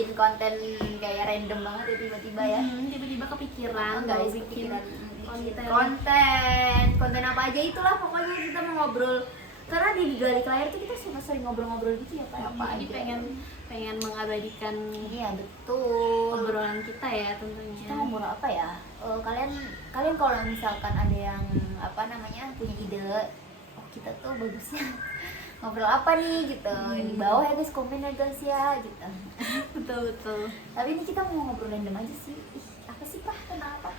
bikin konten kayak random banget ya tiba-tiba ya. Tiba-tiba kepikiran Guys, bikin konten apa aja itulah pokoknya kita mau ngobrol. Karena di balik layar tuh kita suka sering ngobrol-ngobrol gitu ya Pak. Jadi pengen mengabadikan Iya betul. obrolan kita ya tentunya. Kita mau ngobrol apa ya? Kalian kalau misalkan ada yang apa namanya punya ide, oh kita tuh bagusnya ngobrol apa nih gitu, di bawah ya guys, komen ya guys ya gitu. Betul. Tapi ini kita mau ngobrol random aja sih. Ih, apa sih Pak? Tentang apa?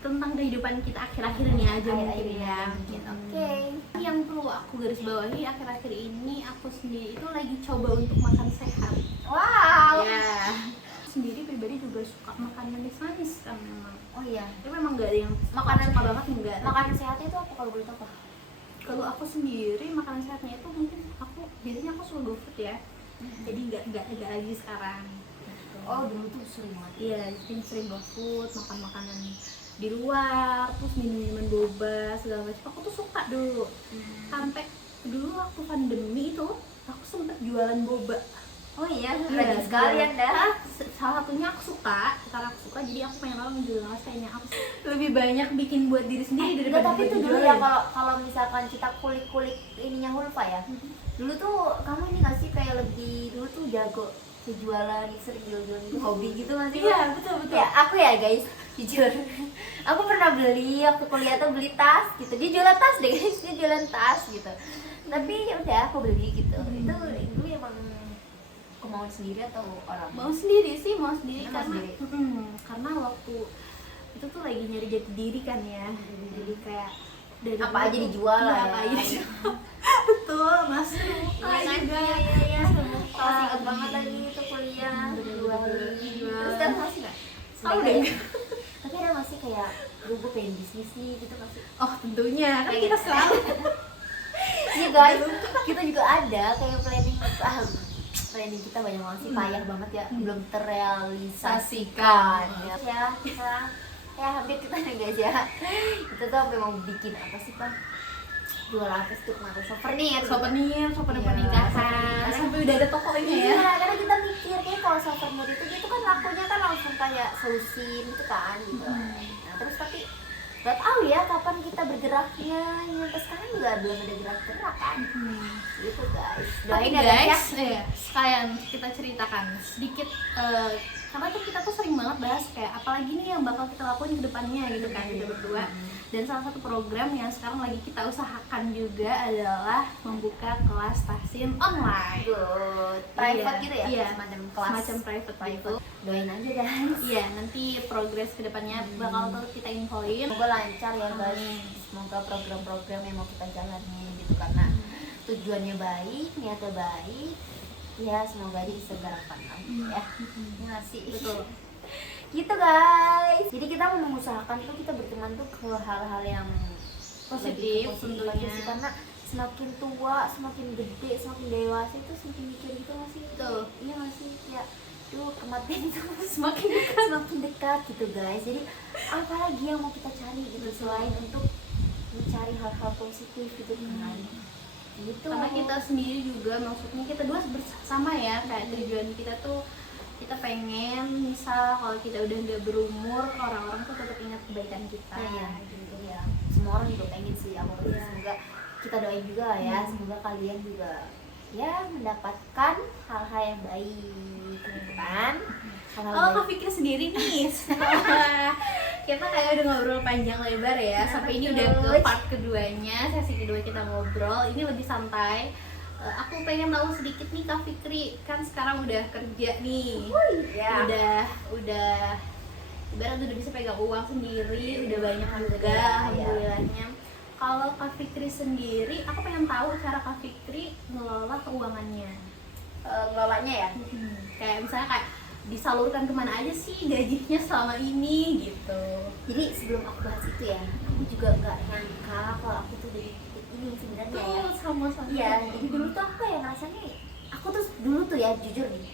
Tentang kehidupan kita akhir-akhir ini aja mungkin ya. Oke. Yang perlu aku garis bawahi akhir-akhir ini aku sendiri itu lagi coba untuk makan sehat. Wow. Ya. Sendiri pribadi juga suka makan manis-manis kan memang. Oh iya. Tapi memang nggak ada yang Makanan suka banget enggak. Makanan sehatnya itu apa kalau boleh tahu Pak? Kalau aku sendiri makanan sehatnya itu mungkin aku biasanya aku suka GoFood ya. Jadi nggak lagi sekarang. Oh dulu tuh sering banget. Iya, sering GoFood, makan makanan di luar, terus minum-minuman boba segala macam. Aku tuh suka dulu. Sampai dulu waktu pandemi itu aku sempet jualan boba. Oh iya, Iya, rajin sekali Anda. Salah satunya aku suka, karena aku suka jadi aku pengen banget menjual kayaknya aku lebih banyak bikin buat diri sendiri Enggak, daripada tapi itu buat dulu dijual. ya kalau misalkan kita kulik-kulik ininya Hulfa ya. Dulu tuh kamu ini nggak sih kayak lebih dulu tuh jago jualan, sering jual-jualan itu hobi gitu nggak sih? Iya, betul. Ya aku ya guys, jujur aku pernah beli waktu kuliah tuh beli tas gitu. Dia jualan tas deh guys, dia jualan tas gitu. Tapi udah aku beli gitu. Itu dulu emang kemauan sendiri atau orang? Mau sendiri sih, Mau karena sendiri. karena waktu itu tuh lagi nyari jati diri kan ya. Jadi kayak dari Apa dulu aja tuh- dijual lah iya, ya. apa aja dijual. Betul, masuk Iya. Kalau ingat banget lagi itu kuliah Jual. Terus kan masih nggak? Tahu deh. Tapi ada masih kayak gue pengen bisnis nih gitu masih. Oh tentunya, kan kita selalu Iya guys, kita juga ada kayak planning kita banyak banget sih, payah banget ya, belum terrealisasikan ya kita ya hampir kita nih guys ya. Kita tuh sampai mau bikin apa sih Pak? Jual apa sih tuh kemarin souvenir souvenir Iya, pernikahan souvenir. sampai udah ada tokonya ya. Iya, karena kita mikir kayak kalau souvenir itu dia tuh kan lakunya kan langsung kayak selusin gitu kan gitu. Nah terus tapi gak tahu ya kapan kita bergeraknya, sampai sekarang juga belum ada gerak-gerak kan. Gitu guys. Tapi Doain ya guys ya. sekalian kita ceritakan sedikit karena tuh kita tuh sering banget bahas kayak apalagi nih yang bakal kita lakuin ke depannya gitu kan kita berdua. Dan salah satu program yang sekarang lagi kita usahakan juga adalah membuka kelas tahsin online. Good. Private Iya, gitu ya? iya. Semacam kelas. Semacam private gitu. Doain aja guys. Iya, nanti progres ke depannya bakal tuh kita infoin. Semoga lancar ya guys. Semoga program-program yang mau kita jalani gitu karena tujuannya baik, niatnya baik. Ya semoga aja disegerakan ya. Ya sih. Betul. Gitu guys. Jadi kita mengusahakan tuh kita berteman tuh ke hal-hal yang Positif lebih ke tentunya. aja sih. Karena semakin tua, semakin gede, semakin dewasa itu semakin mikir gitu nggak sih? Betul. Iya nggak sih? Ya kematian itu semakin dekat gitu guys. Jadi apalagi yang mau kita cari gitu selain untuk mencari hal-hal positif gitu kan. Gitu. Karena kita sendiri juga maksudnya kita dua bersama ya kayak tujuan kita tuh kita pengen misal kalau kita udah nggak berumur orang-orang tuh tetap ingat kebaikan kita. Iya, gitu. iya. Semua orang juga pengen sih aku semoga kita doain juga lah ya, semoga kalian juga ya mendapatkan hal-hal yang baik gitu kan. Hal-hal Kalau baik. Kak Fikri sendiri nih setelah kita kayak udah ngobrol panjang lebar ya, sampai ini udah ke part keduanya, sesi kedua kita ngobrol, ini lebih santai. Aku pengen tahu sedikit nih Kak Fikri, kan sekarang udah kerja nih, ya. udah ibarat udah bisa pegang uang sendiri, udah banyak juga, alhamdulillahnya. Kalau Kak Fikri sendiri, aku pengen tahu cara Kak Fikri ngelola keuangannya. Ngelolanya ya. Kayak misalnya kayak disalurkan kemana aja sih gajinya selama ini gitu. Jadi sebelum aku bahas itu ya, aku juga nggak nyangka kalau aku tuh dari titik ini sebenarnya ya. Sama-sama. Iya, jadi dulu tuh aku ya ngerasanya, aku tuh dulu tuh ya jujur nih,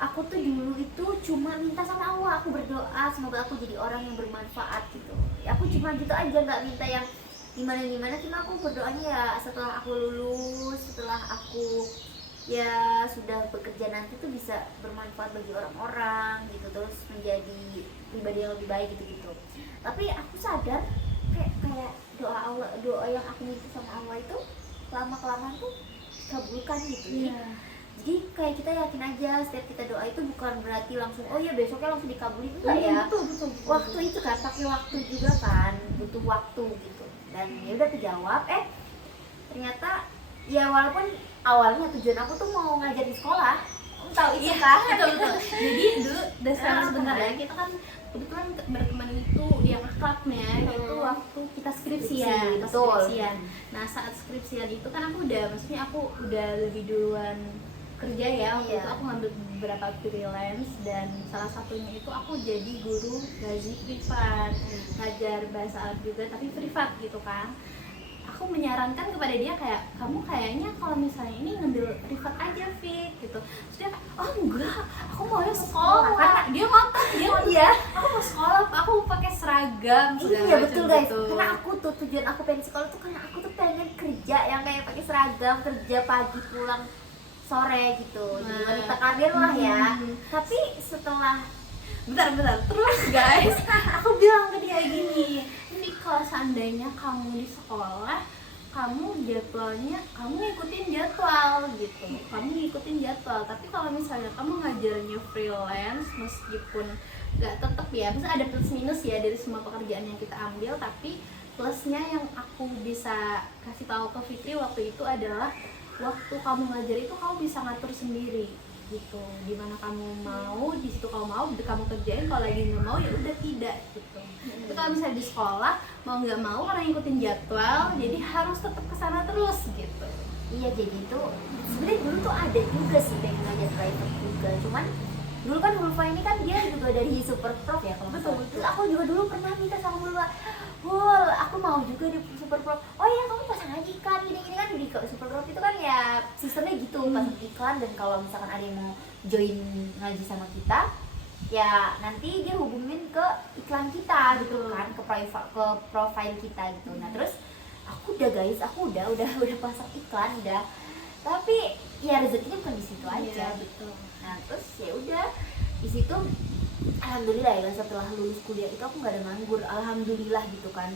aku tuh dulu itu cuma minta sama Allah, aku berdoa semoga aku jadi orang yang bermanfaat gitu. Aku cuma gitu aja, nggak minta yang gimana, cuma aku berdoanya ya setelah aku lulus, setelah aku ya sudah bekerja nanti tuh bisa bermanfaat bagi orang-orang gitu, terus menjadi pribadi yang lebih baik gitu. Tapi aku sadar kayak doa Allah, doa yang aku minta sama Allah itu lama kelamaan tuh kabulkan gitu. Jadi kayak kita yakin aja setiap kita doa itu bukan berarti langsung oh ya besoknya langsung dikabulin, enggak ya. Betul. Waktu itu kan pakai waktu juga kan, butuh waktu gitu. Dan ya udah terjawab, ternyata ya walaupun awalnya tujuan aku tuh mau ngajar di sekolah, kamu tahu itu kan. Betul. Jadi dulu dasar sebentar ya, kita kan kebetulan berteman itu yang akrabnya itu waktu kita skripsian. Nah saat skripsian itu kan aku udah lebih duluan kerja ya. Waktu itu aku ngambil beberapa freelance dan salah satunya itu aku jadi guru ngaji privat, ngajar bahasa Arab juga tapi privat gitu kan. Aku menyarankan kepada dia kayak kamu kayaknya kalau misalnya ini ngambil privat aja Fik gitu. Terus dia kayak oh enggak, aku mau sekolah. Karena dia ngotot aku mau sekolah, aku mau pakai seragam. Iya betul guys, gitu. karena aku tuh tujuan aku pengen sekolah tuh karena aku tuh pengen kerja yang kayak pakai seragam, kerja pagi pulang sore gitu. Jadi wanita karir lah ya. Tapi setelah bentar terus guys aku bilang ke dia gini, ini kalau seandainya kamu di sekolah kamu jadwalnya kamu ngikutin jadwal gitu, tapi kalau misalnya kamu ngajarnya freelance meskipun nggak tetap ya, bisa ada plus minus ya dari semua pekerjaan yang kita ambil, tapi plusnya yang aku bisa kasih tahu ke Fikri waktu itu adalah waktu kamu ngajar itu kamu bisa ngatur sendiri gitu, dimana kamu mau di situ kamu mau kamu kerjain, kalau lagi nggak mau ya udah tidak gitu. Tapi kalau misalnya di sekolah mau nggak mau orang ngikutin jadwal, jadi harus tetap kesana terus gitu. iya jadi itu sebenarnya dulu tuh ada juga sih pengen ngajar private juga, cuman dulu kan Hulfa ini kan dia juga dari Super Prof ya kalau Betul. aku juga dulu pernah minta sama Hulfa, Hul aku mau juga di Super Prof. Oh iya kamu pasang aja iklan gini kan, di Super Prof itu kan ya sistemnya gitu, pasang iklan dan kalau misalkan ada yang mau join ngaji sama kita ya nanti dia hubungin ke iklan kita gitu kan, ke profile kita gitu. Nah terus aku udah guys, aku udah pasang iklan udah, tapi ya rezekinya bukan di situ aja gitu. Nah terus ya udah di situ alhamdulillah ya setelah lulus kuliah itu aku nggak ada nganggur, alhamdulillah gitu kan.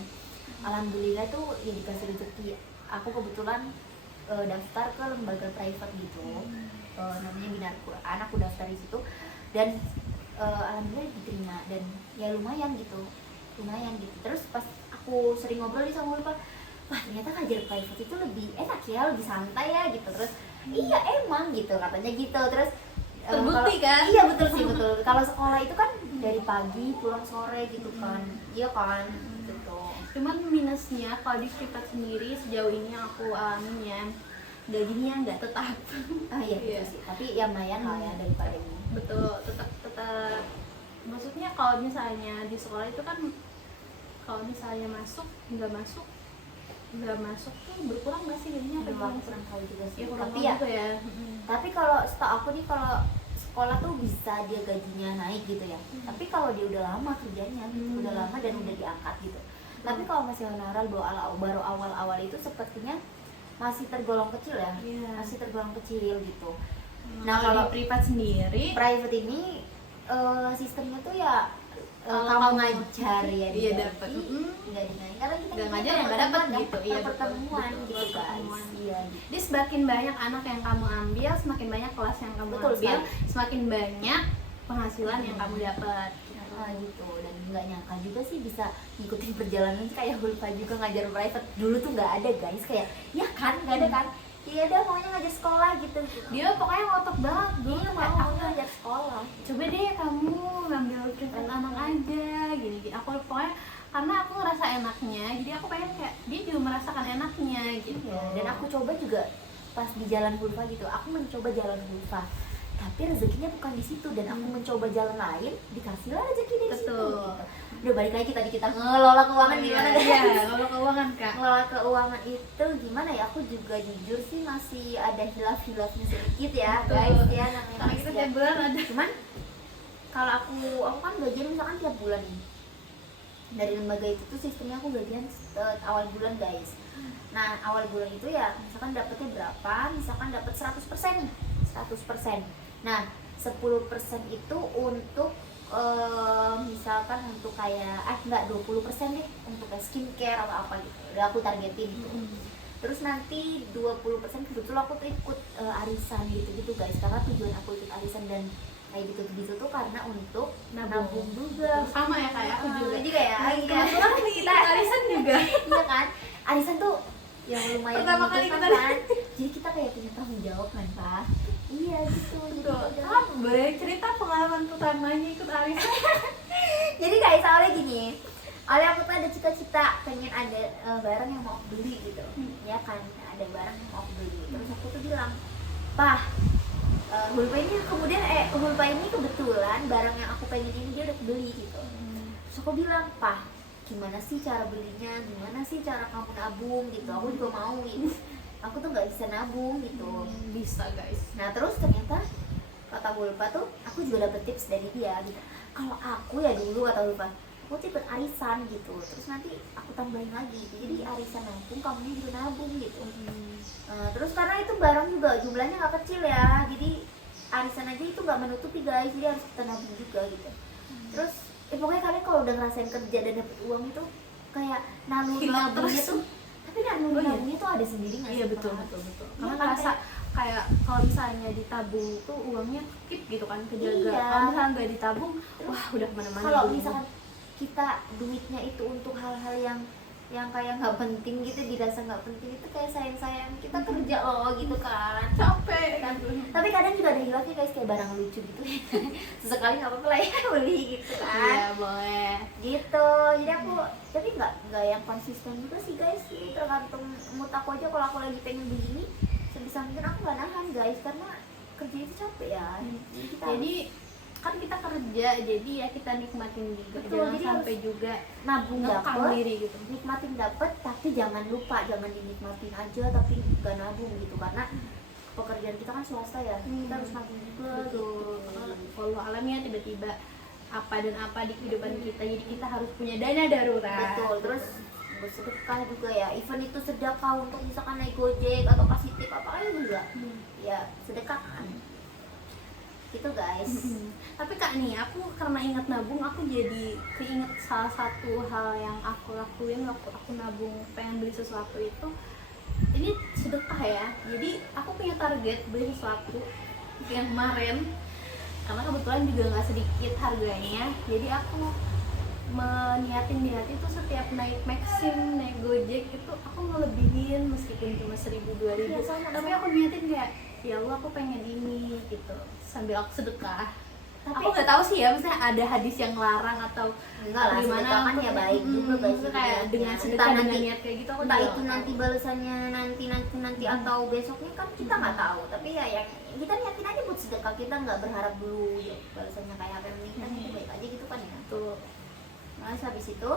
Alhamdulillah tuh ya dikasih rezeki. Aku kebetulan daftar ke lembaga private gitu, namanya Binar Quran. Aku daftar di situ dan alhamdulillah diterima dan ya lumayan gitu. Terus pas aku sering ngobrol sama Ulfa, wah ternyata ngajar private itu lebih enak ya, lebih santai ya gitu. Terus iya emang gitu katanya gitu. Terus terbukti kan? Iya betul sih betul. Kalau sekolah itu kan dari pagi pulang sore gitu kan. Iya kan gitu. Cuman minusnya kalau di privat sendiri sejauh ini aku alamin ya gajinya nggak tetap. Iya betul sih. Tapi ya lumayan lah ya daripada ini. Betul, tetap maksudnya kalau misalnya di sekolah itu kan kalau misalnya nggak masuk tuh berkurang nggak sih gajinya? Aku kurang tahu juga sih. Ya, kurang Tapi tahu ya juga ya. tapi kalau setahu aku nih kalau sekolah tuh bisa dia gajinya naik gitu ya. Tapi kalau dia udah lama kerjanya, udah lama dan udah diangkat gitu. Tapi kalau masih honorer baru awal-awal itu sepertinya masih tergolong kecil ya. Masih tergolong kecil gitu. Nah kalau di privat sendiri, Private ini sistemnya tuh ya kalau kamu ngajar ya iya dapat. Nggak dinaik karena kita Nggak ngajar ya nggak dapat gitu. Iya pertemuan betul, gitu guys. pertemuan. Iya. Jadi semakin banyak anak yang kamu ambil, semakin banyak kelas yang kamu Betul ambil, sekali. semakin banyak penghasilan yang kamu dapat. Gitu dan nggak nyangka juga sih bisa ngikutin perjalanan kayak Hulfa juga ngajar private. Dulu tuh nggak ada guys, kayak ya kan nggak ada kan, iya dah maunya ngajar sekolah gitu. Dia pokoknya ngotot banget dulu Iya kayak mau ngajar sekolah. coba deh kamu ngambil privat anak aja gini. Aku pokoknya karena aku ngerasa enaknya, jadi aku pengen kayak dia juga merasakan enaknya gitu. Iya, dan aku coba juga pas di jalan Hulfa gitu, aku mencoba jalan Hulfa tapi rezekinya bukan di situ dan aku mencoba jalan lain dikasihlah rezeki dari situ Betul. gitu. Udah balik lagi tadi kita ngelola keuangan gimana guys? Iya, ngelola keuangan Kak. Ngelola keuangan itu gimana ya, aku juga jujur sih masih ada hilaf-hilafnya sedikit ya. Betul. Guys ya namanya Karena kita manusia. tiap bulan ada. Cuman kalau aku kan gajian misalkan tiap bulan nih dari lembaga itu tuh sistemnya aku gajian awal bulan guys. Nah awal bulan itu ya misalkan dapetnya berapa, misalkan dapat 100% nih 100%. Nah 10% itu untuk misalkan untuk kayak enggak 20% deh untuk kayak skincare atau apa gitu, udah aku targetin gitu. Terus nanti 20% kebetulan aku tuh ikut arisan gitu guys, karena tujuan aku ikut arisan dan kayak gitu tuh karena untuk nabung juga. Sama ya kayak aku juga. Jadi kayak kebetulan nih kita arisan juga. iya kan, arisan tuh yang lumayan pertama kali kita kan. Jadi kita kayak punya tanggung jawab kan Pak. Iya gitu. Boleh cerita pengalaman pertamanya ikut arisan? Jadi guys awalnya gini, awalnya aku tuh ada cita-cita pengen ada barang yang mau aku beli gitu. Ya kan, ada barang yang mau aku beli. Terus aku tuh bilang, "Pah, hulpa ini kemudian hulpa ini kebetulan barang yang aku pengen ini dia udah kebeli gitu." Terus aku bilang, "Pah, gimana sih cara belinya, gimana sih cara kamu nabung gitu, aku juga mau gitu." Aku tuh nggak bisa nabung gitu. Bisa guys. Nah terus ternyata kata Hulpa tuh aku juga dapet tips dari dia gitu. Kalau aku ya dulu kata Hulpa, aku tuh ikut arisan gitu, terus nanti aku tambahin lagi gitu. Jadi arisan nabung, kamu juga nabung gitu. Terus karena itu barang juga jumlahnya nggak kecil ya, jadi arisan aja itu nggak menutupi guys, jadi harus kita nabung juga gitu. Terus pokoknya kalian kalau udah ngerasain kerja dan dapet uang itu kayak nabungnya tuh, tapi nabungnya tuh ada sendiri nggak sih? Iya betul. Karena ngerasa kayak kalau misalnya ditabung tuh uangnya keep gitu kan, kejaga. Iya. Kalau misalnya nggak ditabung, wah udah kemana-mana. Kalau misalkan kita duitnya itu untuk hal-hal yang kayak nggak penting gitu, dirasa nggak penting, itu kayak sayang kita kerja loh gitu kan, capek kan. Tapi kadang juga ada hilangnya guys, kayak barang lucu gitu. Sesekali nggak apa-apa lah ya beli gitu kan. Iya boleh. Gitu. Jadi aku tapi nggak yang konsisten juga sih guys. Jadi tergantung mood aku aja. Kalau aku lagi pengen begini, sebisa mungkin aku nggak nahan guys, karena kerja itu capek ya. Jadi kan kita kerja, jadi ya kita nikmatin juga. Betul, Jangan jadi sampai juga nabung ngekang dapet, diri gitu. nikmatin dapet, tapi jangan lupa, jangan dinikmatin aja tapi gak nabung gitu, karena pekerjaan kita kan swasta ya, kita harus nabung juga gitu. Kalau alamnya tiba-tiba apa dan apa di kehidupan kita, jadi kita harus punya dana darurat. Betul. Terus bersedekah juga ya, event itu sedekah untuk misalkan naik gojek atau kasih tip apa aja juga, ya sedekah kan gitu guys. Tapi kak nih, aku karena ingat nabung, aku jadi keinget salah satu hal yang aku lakuin waktu aku nabung pengen beli sesuatu itu. Ini sedekah ya, jadi aku punya target beli sesuatu yang kemarin, karena kebetulan juga nggak sedikit harganya, jadi aku meniatin di hati tuh setiap naik Maxim, naik Gojek itu aku ngelebihin meskipun cuma 1.000-2.000, tapi aku niatin kayak ya Allah aku pengen ini gitu sambil aku sedekah. Tapi aku nggak tahu sih ya, misalnya ada hadis yang larang atau enggak lah, gimana, sedekah kan ya baik juga guys. kayak dengan sedekah dengan niat kayak gitu, aku entah juga itu nggak nanti tahu. balasannya nanti atau besoknya kan kita nggak tahu, tapi ya yang kita niatin aja buat sedekah, kita nggak berharap dulu ya balasannya kayak apa, yang penting kan itu baik aja gitu kan ya. Tuh. Nah habis itu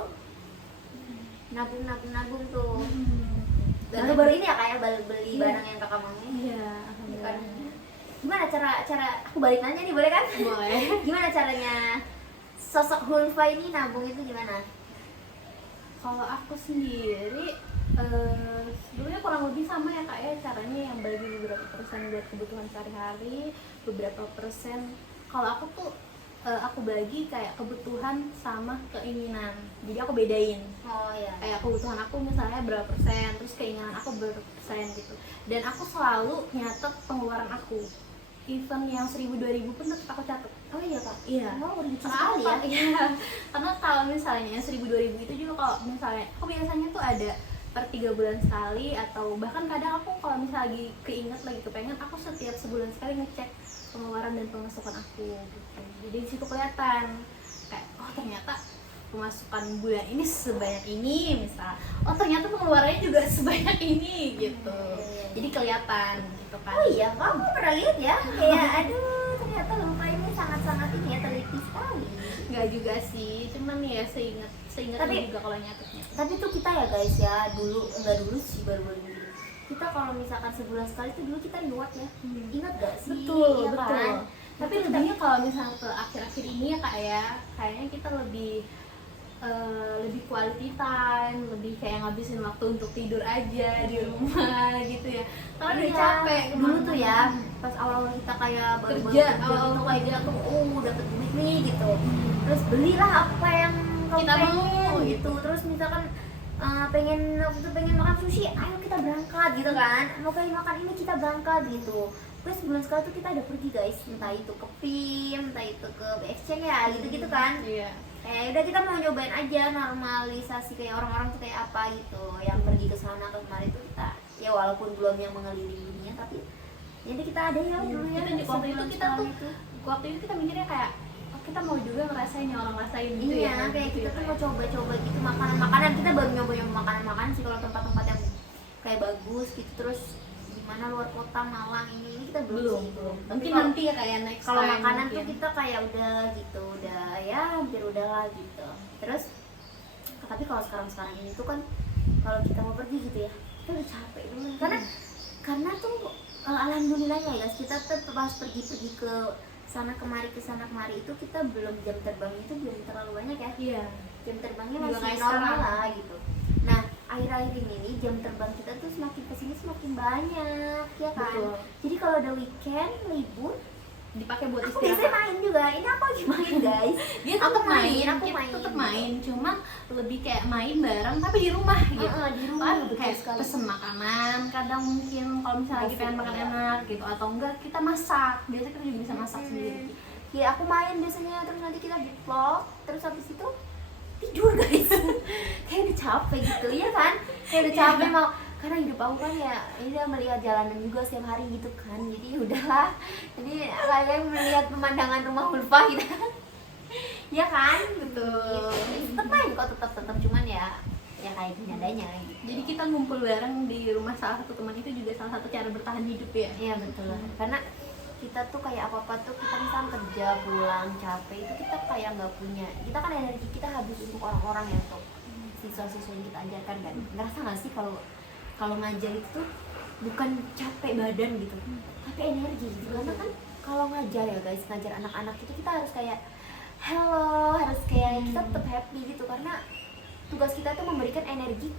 nabung tuh. Dan Baru ini ya kayak beli barang yang kakak mau. Iya, Bukan. alhamdulillah. Gimana cara aku balik nanya nih, boleh kan? Boleh. Gimana caranya sosok Hulfa ini nabung itu gimana? Kalau aku sendiri sebenarnya kurang lebih sama ya kak ya, caranya yang bagi beberapa persen buat kebutuhan sehari-hari, beberapa persen kalau aku tuh aku bagi kayak kebutuhan sama keinginan, jadi aku bedain. Oh ya. Kayak kebutuhan aku misalnya berapa persen, terus keinginan aku berapa persen gitu, dan aku selalu nyatet pengeluaran aku, even yang 1.000-2.000 pun tetap aku catat. Oh iya kak. Iya. Oh lucu Karena sekali ya. iya. Karena kalau misalnya 1.000-2.000 itu juga kalau misalnya aku biasanya tuh ada per 3 bulan sekali, atau bahkan kadang aku kalau misalnya lagi keinget, lagi kepengen, aku setiap sebulan sekali ngecek pengeluaran dan pemasukan aku gitu. Jadi di situ kelihatan kayak oh ternyata pemasukan bulan ini sebanyak ini, misal oh ternyata pengeluarannya juga sebanyak ini gitu. Jadi kelihatan gitu kan. Oh iya, kamu pernah lihat ya? Kayak aduh, ternyata Hulfa ini sangat-sangat ini ya, teliti sekali. Nggak juga sih, cuman ya seingat Tapi- juga kalau nyatetnya. Tapi tuh kita ya guys ya, enggak dulu sih, baru-baru ini. Kita kalau misalkan sebulan sekali tuh dulu kita nyuat ya. Ingat gak sih? Betul, Iya betul. kan? Tapi lebihnya kalau misalnya ke akhir-akhir ini ya kak ya, kayaknya kita lebih quality time, lebih kayak ngabisin waktu untuk tidur aja di rumah gitu ya. Karena udah Iya, capek dulu tuh ya, pas awal-awal kita kayak baru Kerja, gitu awal-awal kayak kita tuh dapat duit nih gitu, terus belilah apa yang kamu Kita mau, pengen gitu. Terus misalkan pengen waktu itu pengen makan sushi, ayo kita berangkat gitu kan, mau pengen makan ini kita berangkat gitu. Terus sebulan sekali tuh kita ada pergi guys, entah itu ke PIM, entah itu ke BXC ya gitu-gitu kan. Iya. Udah kita mau nyobain aja normalisasi kayak orang-orang tuh kayak apa gitu, yang pergi ke sana ke kemari tuh kita ya walaupun belum yang mengelilingi dunia tapi jadi kita ada ya dulu ya. Kita waktu itu kita tuh itu. waktu itu kita mikirnya kayak oh, kita mau juga ngerasain yang orang rasain gitu Iya, ya. kayak gitu kita ya, tuh kayak. mau coba-coba gitu makanan-makanan. Kita baru nyoba-nyoba makanan-makanan sih kalau tempat-tempat yang kayak bagus gitu. Terus gimana luar kota Malang ini kita belum sih, belum. Tapi Mungkin kalau- nanti ya kayak next kalau time makanan mungkin. tuh kita kayak udah gitu, udah ya hampir udah lah gitu. Terus tapi kalau sekarang ini tuh kan kalau kita mau pergi gitu ya kita udah capek dulu karena tuh alhamdulillah ya guys, kita tuh pas pergi ke sana kemari itu kita belum, jam terbang itu belum terlalu banyak ya. Iya. Jam terbangnya Juga masih kayak normal sekarang. lah gitu. Nah akhir-akhir ini nih jam terbang kita tuh semakin kesini semakin banyak ya kan. Betul. Jadi kalau ada weekend libur Dipakai buat aku biasanya istirahat. main juga. Ini aku lagi main guys. Dia Aku tetap main, aku kita main. tetap main, cuman lebih kayak main bareng tapi di rumah gitu. Di rumah Kan betul kayak sekali. pesen makanan, kadang mungkin kalau misalnya lagi pengen makan enak gitu atau enggak kita masak. Biasanya kita juga bisa masak sendiri. Ya aku main biasanya, terus nanti kita di vlog, terus habis itu tidur guys. Kayak udah capek gitu ya kan, kayak udah capek mau, karena hidup aku kan ya ini melihat jalanan juga setiap hari gitu kan, jadi udahlah, jadi kayak melihat pemandangan rumah Ulfa gitu. Ya kan, Betul. tetap main kok, tetap cuman ya kayak gini adanya gitu. Jadi kita ngumpul bareng di rumah salah satu teman itu juga salah satu cara bertahan hidup ya. Iya betul, karena kita tuh kayak apa-apa tuh kita misalnya kerja pulang capek itu kita kayak nggak punya, kita kan energi kita habis untuk orang-orang ya, untuk siswa-siswa yang kita ajarkan kan. Ngerasa nggak sih kalau ngajar itu tuh bukan capek badan gitu, tapi energi gitu. Karena kan kalau ngajar ya guys, ngajar anak-anak itu kita harus kayak hello, harus kayak kita tetap happy gitu, karena tugas kita tuh memberikan energi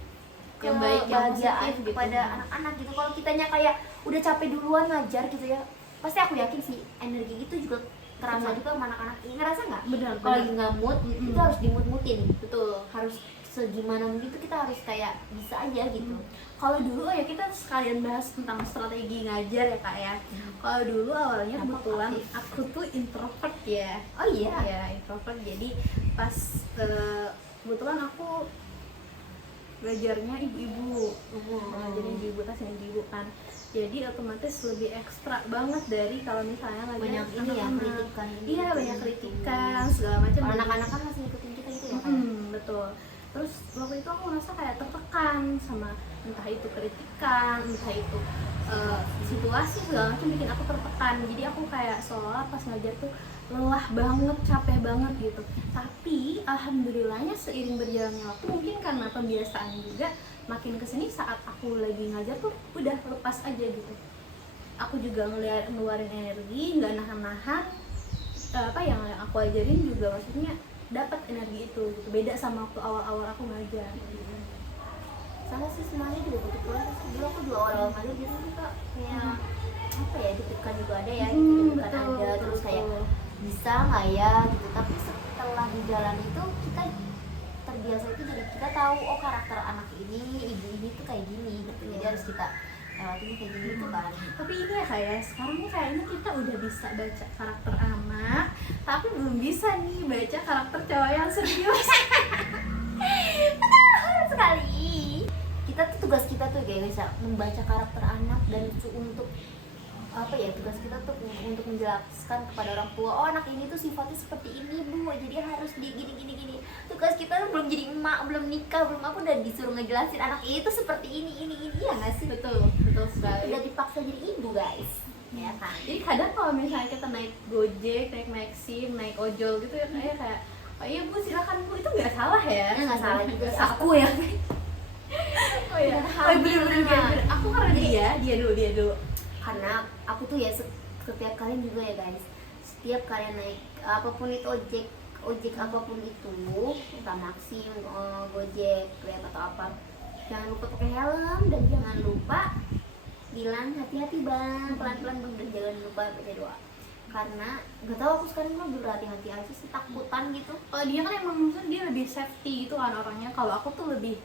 Yang baik, yang kebahagiaan positif gitu. kepada anak-anak gitu. Kalau kitanya kayak udah capek duluan ngajar gitu ya, pasti aku yakin sih energi itu juga terasa juga sama anak-anak ini. Ngerasa nggak? Benar, Kalau benar. lagi nggak mood Mm-mm. itu harus dimut-mutin, Betul. harus segimana mungkin itu kita harus kayak bisa aja gitu. Kalau dulu ya kita sekalian bahas tentang strategi ngajar ya kak ya. Kalau dulu awalnya Apa, kebetulan aktif? aku tuh introvert ya. Oh iya. Ya introvert. Jadi pas kebetulan aku belajarnya ibu-ibu, ngajarin ibu-ibu, tasnya ibu kan. Jadi otomatis lebih ekstra banget dari kalau misalnya ngajar Banyak ini ya, anak-anak. kritikan ini, Iya gitu. banyak kritikan segala macam. Kalau anak-anak kan masih ngikutin kita gitu ya kan. Betul. Terus waktu itu aku ngerasa kayak tertekan sama entah itu kritikan, entah itu situasi segala macam bikin aku tertekan. Jadi aku kayak seolah pas ngajar tuh lelah banget, capek banget gitu. Tapi alhamdulillahnya seiring berjalannya waktu, mungkin karena pembiasaan juga, makin kesini saat aku lagi ngajar tuh udah lepas aja gitu. Aku juga ngeluarin energi, nggak nahan-nahan. Apa yang aku ajarin juga maksudnya dapat energi itu gitu. Beda sama waktu awal-awal aku ngajar gitu. Sama sih semuanya juga kebetulan dulu aku juga awal-awal ngajar gitu juga kayak apa ya, deg-degan juga ada ya, gitu deg-degan betul, ada, terus kayak betul. bisa nggak ya gitu. Tapi setelah di jalan itu kita terbiasa itu, jadi kita tahu oh karakter anak ini, ibu ini tuh kayak gini gitu, jadi harus kita lewatin kayak gini gitu kan. Tapi ini ya kayak sekarang nih kayaknya kita udah bisa baca karakter anak, tapi belum bisa nih baca karakter cowok yang serius. Benar sekali. Kita tuh tugas kita tuh kayak bisa membaca karakter anak, dan untuk apa ya, tugas kita tuh untuk menjelaskan kepada orang tua, oh anak ini tuh sifatnya seperti ini bu, jadi harus di gini. Tugas kita tuh belum jadi emak, belum nikah, belum aku udah disuruh ngejelasin anak ini tuh seperti ini ya nggak sih? Betul sekali. Udah dipaksa jadi ibu guys, ya kan? Jadi kadang kalau misalnya kita naik Gojek, naik Maxim, naik ojol gitu ya kayak oh iya bu silakan bu, itu nggak salah ya. Nggak salah juga Nggak sih. salah. Aku ya. Oh iya. Oh iya, bener. Aku karena dia dulu. Karena aku tuh ya setiap kalian juga ya guys, setiap kalian naik apapun itu ojek apapun itu, entah Maxim, Gojek, Grab atau apa, jangan lupa pakai helm, dan jangan lupa bilang hati-hati bang, pelan-pelan bang, dan jangan lupa baca doa. Karena gak tahu aku sekarang mah berhati-hati aja sih, takutan gitu. Kalau dia kan emang maksudnya dia lebih safety gitu kan orangnya. Kalau aku tuh lebih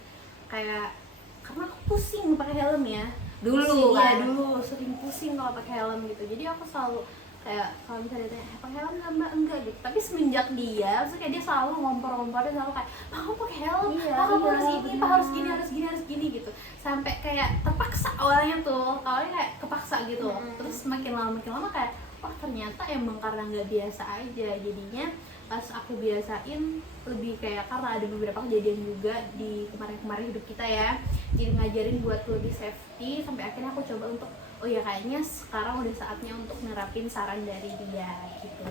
kayak, karena aku pusing pakai helm ya Dulu ya, kan? dulu sering pusing kalau pakai helm gitu. Jadi aku selalu kayak kalau misalnya ditanya pakai helm nggak mbak, enggak gitu. Tapi semenjak dia, terus kayak dia selalu ngompor-ngomporin, selalu kayak pak kamu pakai helm, Iya, pak kamu iya, harus ini, pak harus gini, harus gini, harus gini gitu. Sampai kayak terpaksa awalnya kayak kepaksa gitu. Terus makin lama kayak wah ternyata emang karena nggak biasa aja. Jadinya pas aku biasain lebih kayak, karena ada beberapa kejadian juga di kemarin-kemarin hidup kita ya, jadi ngajarin buat lebih safety. Sampai akhirnya aku coba untuk oh ya kayaknya sekarang udah saatnya untuk nerapin saran dari dia gitu.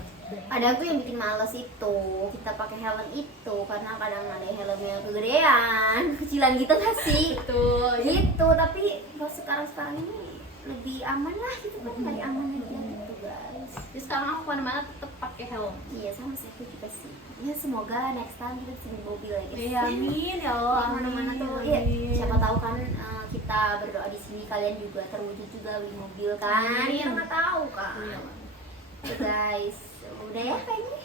Ada aku yang bikin males itu kita pakai helm itu, karena kadang ada helm yang kegedean, kecilan gitu kan sih. Betul. Gitu, tapi kalau sekarang ini lebih aman lah gitu kan, cari aman aja gitu guys. Jadi sekarang aku kemana-mana tetap pakai helm. Iya sama sih, aku juga sih. Ya semoga next time kita bisa di mobil ya guys. Iya amin ya Allah. Kemana-mana tuh, amin. iya siapa tahu kan kita berdoa di sini kalian juga terwujud juga di mobil kan. Amin. Kita nggak tahu kan. Iya. Tuh, guys, udah ya kayaknya.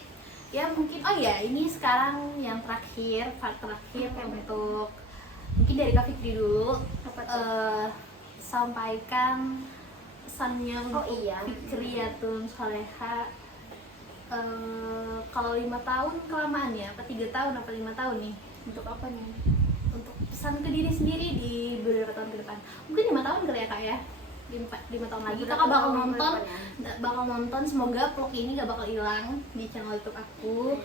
Ya mungkin oh ya ini sekarang yang terakhir, part terakhir untuk mungkin dari Kak Fikri dulu. Apa tuh? Sampaikan pesannya Oh, untuk iya. Fikriyatun Soleha. Kalau 5 tahun kelamaan ya, apa 3 tahun apa 5 tahun nih? Untuk apa nih? Untuk pesan ke diri sendiri di beberapa tahun ke depan. Mungkin 5 tahun kali ya kak ya. 5 tahun lagi kakak bakal nonton, semoga vlog ini gak bakal hilang di channel YouTube aku.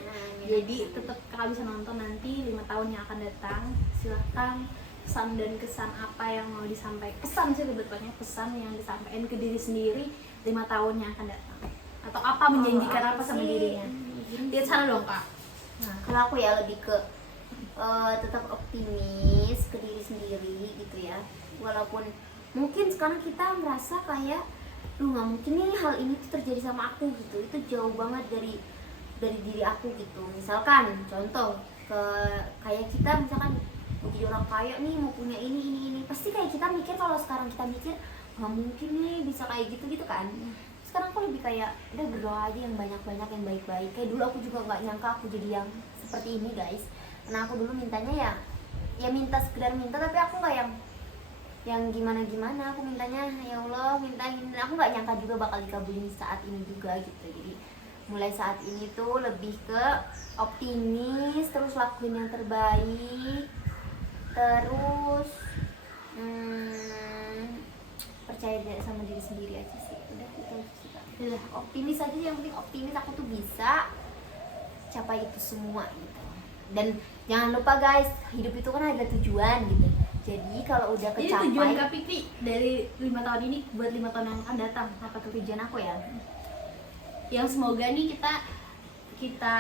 Jadi tetap kakak bisa nonton nanti 5 tahun yang akan datang. Silahkan pesan dan kesan apa yang mau disampaikan, pesan sih sebetulnya, pesan yang disampaikan ke diri sendiri 5 tahun yang akan datang, atau apa menjanjikan apa sama dirinya. Lihat sana dong kak. Nah, kalau aku ya lebih ke tetap optimis ke diri sendiri gitu ya. Walaupun mungkin sekarang kita merasa kayak nggak mungkin nih hal ini tuh terjadi sama aku gitu. Itu jauh banget dari diri aku gitu. Misalkan contoh kayak kita misalkan mau jadi orang kaya nih, mau punya ini, pasti kayak kita mikir, kalau sekarang kita mikir nggak mungkin nih bisa kayak gitu kan. Sekarang aku lebih kayak udah berdoa aja yang banyak-banyak, yang baik-baik. Kayak dulu aku juga nggak nyangka aku jadi yang seperti ini guys. Karena aku dulu mintanya ya minta, sekedar minta, tapi aku nggak yang gimana. Aku mintanya ya Allah, minta. Aku nggak nyangka juga bakal dikabulin saat ini juga gitu. Jadi mulai saat ini tuh lebih ke optimis, terus lakuin yang terbaik, terus percaya sama diri sendiri aja sih. Udah itu aja sih Kak. Udah optimis aja, yang penting optimis, aku tuh bisa capai itu semua gitu. Dan jangan lupa guys, hidup itu kan ada tujuan gitu. Jadi kalau udah Jadi kecapai, tujuan Kak Fikri dari 5 tahun ini buat 5 tahun yang akan datang, apa tuh tujuan aku ya? yang semoga nih kita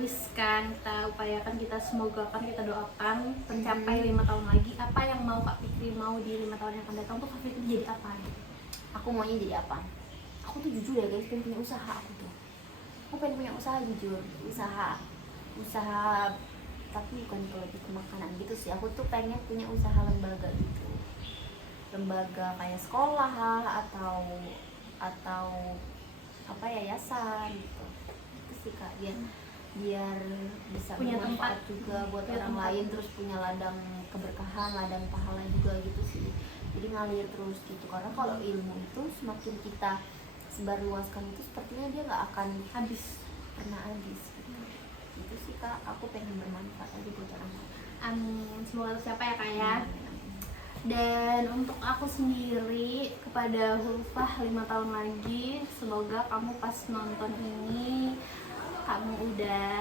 wiskan, kita upayakan, kita semoga kan, kita doakan tercapai 5 tahun lagi. Apa yang mau Kak Fikri mau di 5 tahun yang akan datang tuh Kak Fikri jadi apa? Aku maunya jadi apa? Aku tuh jujur ya guys, pengen punya usaha. Aku pengen punya usaha, jujur. Usaha tapi bukan ke lebih ke makanan gitu sih. Aku tuh pengen punya usaha lembaga gitu. Lembaga kayak sekolah atau apa, yayasan gitu. Itu sih Kak, biar bisa Punya bermanfaat tempat juga buat punya orang tempat. lain, terus punya ladang keberkahan, ladang pahala juga gitu sih. Jadi ngalir terus gitu, karena kalau ilmu itu semakin kita sebarluaskan itu sepertinya dia nggak akan pernah habis gitu. Itu sih Kak, aku pengen bermanfaat aja buat orang lain. Amin, semoga tercapai ya Kak ya. Dan untuk aku sendiri, kepada Hulfah 5 tahun lagi, semoga kamu pas nonton ini kamu udah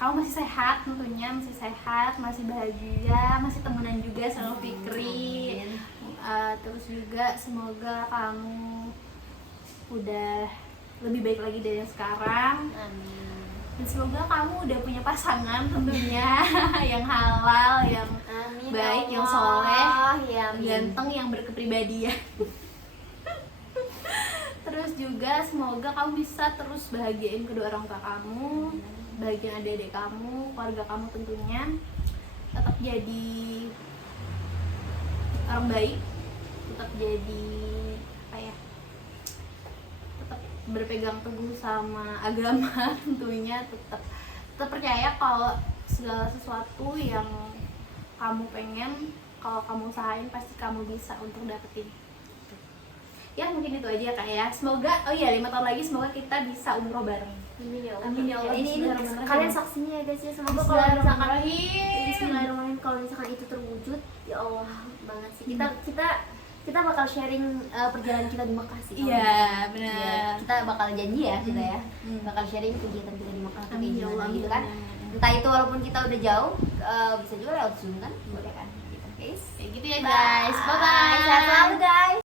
kamu masih sehat, tentunya masih sehat, masih bahagia, masih temenan juga sama Fikri. Terus juga semoga kamu udah lebih baik lagi dari yang sekarang. Amin. Dan semoga kamu udah punya pasangan tentunya yang halal, yang Amin, baik, ya yang Allah. soleh, Ya, amin. ganteng, yang berkepribadian. Terus juga semoga kamu bisa terus bahagiain kedua orang tua kamu, bahagiain adik-adik kamu, keluarga kamu tentunya. Tetap jadi orang baik, tetap jadi apa ya, tetap berpegang teguh sama agama tentunya, tetap percaya kalau segala sesuatu yang kamu pengen, kalau kamu usahain pasti kamu bisa untuk dapetin. Ya mungkin itu aja ya Kak ya. Semoga 5 tahun lagi semoga kita bisa umroh bareng. Amin ya Allah. Amin ya Allah. Ini Bismillahirrahmanirrahim. kalian saksinya ya guys ya. Semoga kalau misalkan Bismillahirrahmanirrahim. Bismillahirrahmanirrahim, kalau misalkan itu terwujud, ya Allah banget sih. Kita bakal sharing perjalanan kita di Mekah sih. Iya, Ya, benar. kita bakal janji ya kita ya. Hmm. Bakal sharing kegiatan kita di Mekah kayak Amin ya gimana Allah, gitu amin. kan. Entah itu walaupun kita udah jauh, bisa juga lewat Zoom kan. Boleh kan? Gitu guys. Kayak gitu ya guys. Bye bye. Sehat selalu guys.